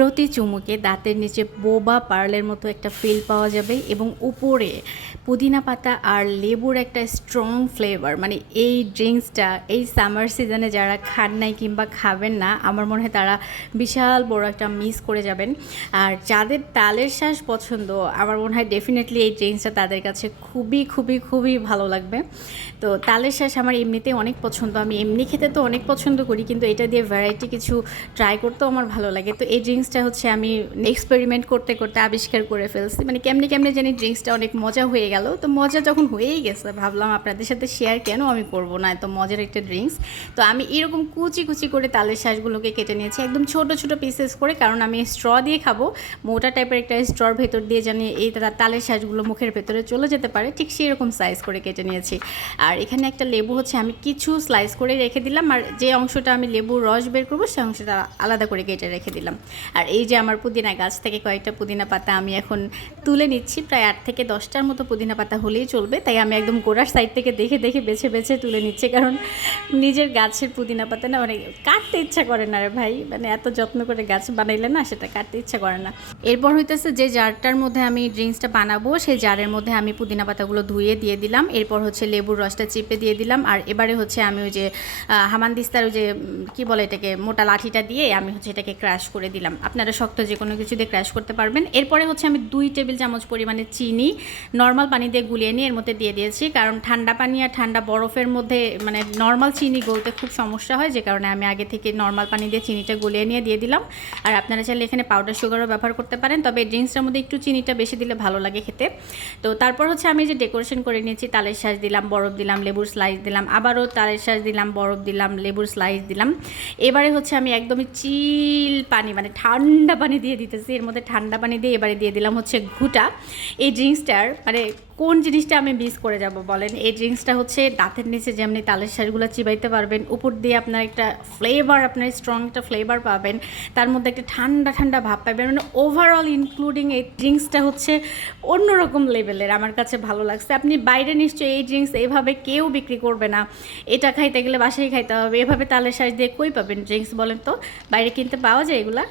প্রতি চুমুকে দাঁতের নিচে বোবা পার্লের মতো একটা ফিল পাওয়া যাবে এবং উপরে পুদিনা পাতা আর লেবুর একটা স্ট্রং ফ্লেভার। মানে এই ড্রিঙ্কসটা এই সামার সিজনে যারা খান নাই কিংবা খাবেন না, আমার মনে হয় তারা বিশাল বড় একটা মিস করে যাবেন। আর যাদের তালের শ্বাস পছন্দ, আমার মনে হয় ডেফিনেটলি এই ড্রিঙ্কসটা তাদের কাছে খুবই খুবই খুবই ভালো লাগবে। তো তালের শ্বাস আমার এমনিতেই অনেক পছন্দ, আমি এমনি খেতে তো অনেক পছন্দ করি, কিন্তু এটা দিয়ে ভ্যারাইটি কিছু ট্রাই করতেও আমার ভালো লাগে। তো এই ড্রিঙ্কসটা হচ্ছে আমি এক্সপেরিমেন্ট করতে করতে আবিষ্কার করে ফেলছি। মানে কেমনি কেমনি জানি ড্রিঙ্কসটা অনেক মজা হয়ে গেল। তো মজা যখন হয়েই গেছে, ভাবলাম আপনাদের সাথে শেয়ার কেন আমি করব না, এত মজার একটা ড্রিঙ্কস। তো আমি এরকম কুচি কুচি করে তালের শ্বাসগুলোকে কেটে নিয়েছি একদম ছোট ছোট পিসেস করে, কারণ আমি স্ট্র দিয়ে খাবো। মোটা টাইপের একটা স্ট্রর ভেতর দিয়ে জানি এই তালের শ্বাসগুলো মুখের ভেতরে চলে যেতে পারে, ঠিক সেই রকম সাইজ করে কেটে নিয়েছি। আর এখানে একটা লেবু হচ্ছে আমি কিছু স্লাইস করে রেখে দিলাম, আর যে অংশটা আমি লেবুর রস বের করবো সেই অংশটা আলাদা করে কেটে রেখে দিলাম। আর এই যে আমার পুদিনা গাছ থেকে কয়েকটা পুদিনা পাতা আমি এখন তুলে নিচ্ছি। প্রায় 8 থেকে 10টার মতো পুদিনা পাতা হলেই চলবে, তাই আমি একদম গোড়ার সাইড থেকে দেখে দেখে বেছে বেছে তুলে নিচ্ছি, কারণ নিজের গাছের পুদিনা পাতা না মানে কাটতে ইচ্ছা করে না রে ভাই। মানে এত যত্ন করে গাছ বানাইলে না, সেটা কাটতে ইচ্ছা করে না। এরপর হইতেছে যে জারটার মধ্যে আমি ড্রিঙ্কসটা বানাবো, সেই জারের মধ্যে আমি পুদিনা পাতাগুলো ধুয়ে দিয়ে দিলাম। এরপর হচ্ছে লেবুর রসটা চিপে দিয়ে দিলাম। আর এবারে হচ্ছে আমি ওই যে হামানদিস্তার ওই যে কী বলে এটাকে, মোটা লাঠিটা দিয়ে আমি হচ্ছে এটাকে ক্র্যাশ করে দিলাম। আপনারা শক্ত যে কোনো কিছু দিয়ে ক্র্যাশ করতে পারবেন। এরপরে হচ্ছে আমি 2 টেবিল চামচ পরিমাণে চিনি নর্মাল পানি দিয়ে গুলিয়ে নিয়ে এর মধ্যে দিয়ে দিয়েছি, কারণ ঠান্ডা পানি আর ঠান্ডা বরফের মধ্যে মানে নর্মাল চিনি গলতে খুব সমস্যা হয়, যে কারণে আমি আগে থেকে নর্মাল পানি দিয়ে চিনিটা গুলিয়ে নিয়ে দিয়ে দিলাম। আর আপনারা চাইলে এখানে পাউডার সুগারও ব্যবহার করতে পারেন, তবে এই ড্রিঙ্কসটার মধ্যে একটু চিনিটা বেশি দিলে ভালো লাগে খেতে। তো তারপর হচ্ছে আমি যে ডেকোরেশন করে নিয়েছি, তালের শ্বাস দিলাম, বরফ দিলাম, লেবুর স্লাইস দিলাম, আবারও তালের শ্বাস দিলাম, বরফ দিলাম, লেবুর স্লাইস দিলাম। এবারে হচ্ছে আমি একদমই চিল পানি মানে ঠান্ডা পানি দিয়ে দিতেছি। এর মধ্যে ঠান্ডা পানি দিয়ে এবারে দিয়ে দিলাম হচ্ছে ঘুটা। এই ড্রিঙ্কসটার মানে কোন জিনিসটা আমি মিস করে যাব বলেন? এই ড্রিঙ্কসটা হচ্ছে দাঁতের নিচে যেমনি তালের শ্বাসগুলো চিবাইতে পারবেন, উপর দিয়ে আপনার একটা ফ্লেভার, আপনার স্ট্রং একটা ফ্লেভার পাবেন, তার মধ্যে একটা ঠান্ডা ঠান্ডা ভাব পাবেন। মানে ওভারঅল ইনক্লুডিং এই ড্রিঙ্কসটা হচ্ছে অন্যরকম লেভেলের, আমার কাছে ভালো লাগছে। আপনি বাইরে নিশ্চয়ই এই ড্রিঙ্কস এইভাবে কেউ বিক্রি করবে না, এটা খাইতে গেলে বাসায় খাইতে হবে। এভাবে তালের শ্বাস দিয়ে কই পাবেন ড্রিঙ্কস বলেন তো? বাইরে কিনতে পাওয়া যায় এগুলা?